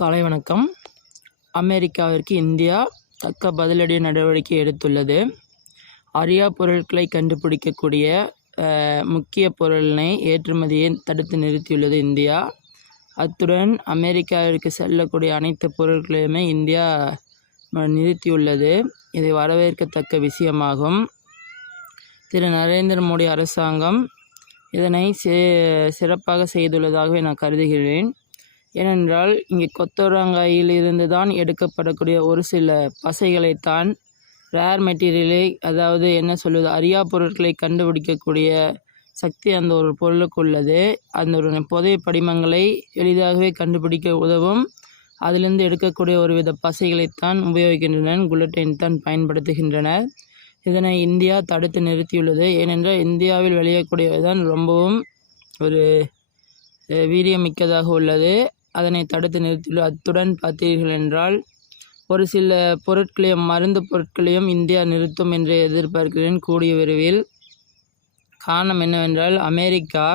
காலை வணக்கம். அமெரிக்காவிற்கு இந்தியா தக்க பதிலடி நடவடிக்கை எடுத்துள்ளது. அரியா பொருட்களை கண்டுபிடிக்கக்கூடிய முக்கிய பொருளினை ஏற்றுமதியை தடுத்து நிறுத்தியுள்ளது இந்தியா. அத்துடன் அமெரிக்காவிற்கு செல்லக்கூடிய அனைத்து பொருட்களையுமே இந்தியா நிறுத்தியுள்ளது. இது வரவேற்கத்தக்க விஷயமாகும். திரு நரேந்திர மோடி அரசாங்கம் இதனை சிறப்பாக செய்துள்ளதாகவே நான் கருதுகிறேன். ஏனென்றால் இங்கே கொத்தவரங்காயில் இருந்து தான் எடுக்கப்படக்கூடிய ஒரு சில பசைகளைத்தான் ரேர் மெட்டீரியலை, அதாவது என்ன சொல்வது, அரியா பொருட்களை கண்டுபிடிக்கக்கூடிய சக்தி அந்த ஒரு பொருளுக்கு உள்ளது. அந்த ஒரு புதை படிமங்களை எளிதாகவே கண்டுபிடிக்க உதவும் அதிலிருந்து எடுக்கக்கூடிய ஒரு வித பசைகளைத்தான் உபயோகிக்கின்றனர், குளுட்டைன் தான் பயன்படுத்துகின்றனர். இதனை இந்தியா தடுத்து நிறுத்தியுள்ளது. ஏனென்றால் இந்தியாவில் விளையக்கூடியதுதான் ரொம்பவும் ஒரு வீரியமிக்கதாக உள்ளது. அதனை தடுத்து நிறுத்தியுள்ளது. அத்துடன் பார்த்தீர்கள் என்றால் ஒரு சில பொருட்களையும் மருந்து பொருட்களையும் இந்தியா நிறுத்தும் என்று எதிர்பார்க்கிறேன் கூடிய விரைவில். காரணம் என்னவென்றால் அமெரிக்கா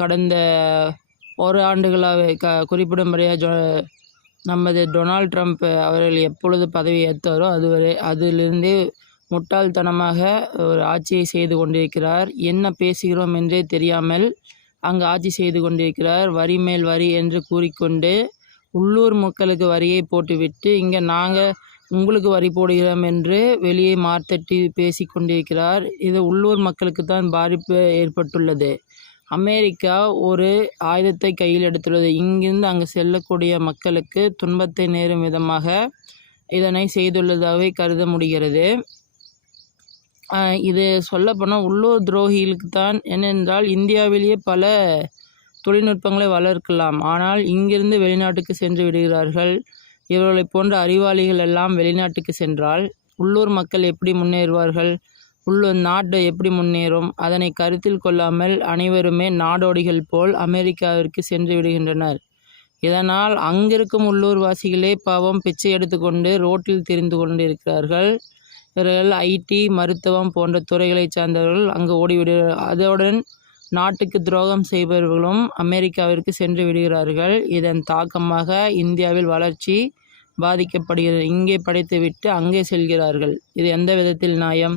கடந்த ஒரு ஆண்டுகளாக குறிப்பிடும்படியாக நமது டொனால்ட் ட்ரம்ப் அவர்கள் எப்பொழுது பதவி ஏற்றாரோ அதிலிருந்தே முட்டாள்தனமாக ஒரு ஆட்சியை செய்து கொண்டிருக்கிறார். என்ன பேசுகிறோம் என்றே தெரியாமல் அங்கு ஆட்சி செய்து கொண்டிருக்கிறார். வரி மேல் வரி என்று கூறிக்கொண்டு உள்ளூர் மக்களுக்கு வரியை போட்டுவிட்டு இங்கே நாங்கள் உங்களுக்கு வரி போடுகிறோம் என்று வெளியே மார்த்தட்டி பேசி கொண்டிருக்கிறார். இது உள்ளூர் மக்களுக்கு தான் பாதிப்பு ஏற்பட்டுள்ளது. அமெரிக்கா ஒரு ஆயுதத்தை கையில் எடுத்துள்ளது. இங்கிருந்து அங்கு செல்லக்கூடிய மக்களுக்கு துன்பத்தை நேரும் விதமாக இதனை செய்துள்ளதாகவே கருத முடிகிறது. இது சொல்லப்போனால் உள்ளூர் துரோகிகளுக்கு தான். ஏனென்றால் இந்தியாவிலேயே பல தொழில்நுட்பங்களை வளர்க்கலாம், ஆனால் இங்கிருந்து வெளிநாட்டுக்கு சென்று விடுகிறார்கள். இவர்களை போன்ற அறிவாளிகள் எல்லாம் வெளிநாட்டுக்கு சென்றால் உள்ளூர் மக்கள் எப்படி முன்னேறுவார்கள்? உள்ளூர் நாடு எப்படி முன்னேறும்? அதனை கருத்தில் கொள்ளாமல் அனைவருமே நாடோடிகள் போல் அமெரிக்காவிற்கு சென்று விடுகின்றனர். இதனால் அங்கிருக்கும் உள்ளூர்வாசிகளே பாவம் பிச்சை எடுத்துக்கொண்டு ரோட்டில் திரிந்து கொண்டிருக்கிறார்கள். இவர்கள் ஐடி, மருத்துவம் போன்ற துறைகளை சார்ந்தவர்கள் அங்கு ஓடிவிடுகிறார்கள். அதனுடன் நாட்டுக்கு துரோகம் செய்பவர்களும் அமெரிக்காவிற்கு சென்று விடுகிறார்கள். இதன் தாக்கமாக இந்தியாவில் வளர்ச்சி பாதிக்கப்படுகிறது. இங்கே படித்துவிட்டு அங்கே செல்கிறார்கள். இது எந்த விதத்தில் நியாயம்?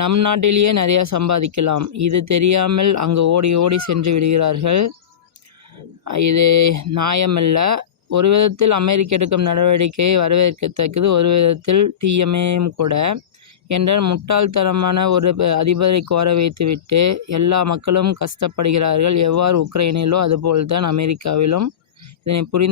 நம் நாட்டிலேயே நிறையா சம்பாதிக்கலாம், இது தெரியாமல் அங்கு ஓடி ஓடி சென்று விடுகிறார்கள். இது நியாயமல்ல. ஒரு விதத்தில் அமெரிக்கா எடுக்கும் நடவடிக்கையை வரவேற்கத்தக்கது, ஒரு விதத்தில் தீயமையும் கூட. என்றால் முட்டாள்தனமான ஒரு அதிபரை கோர வைத்துவிட்டு எல்லா மக்களும் கஷ்டப்படுகிறார்கள். எவ்வாறு உக்ரைனிலோ அதுபோல்தான் அமெரிக்காவிலும். இதனை புரிந்து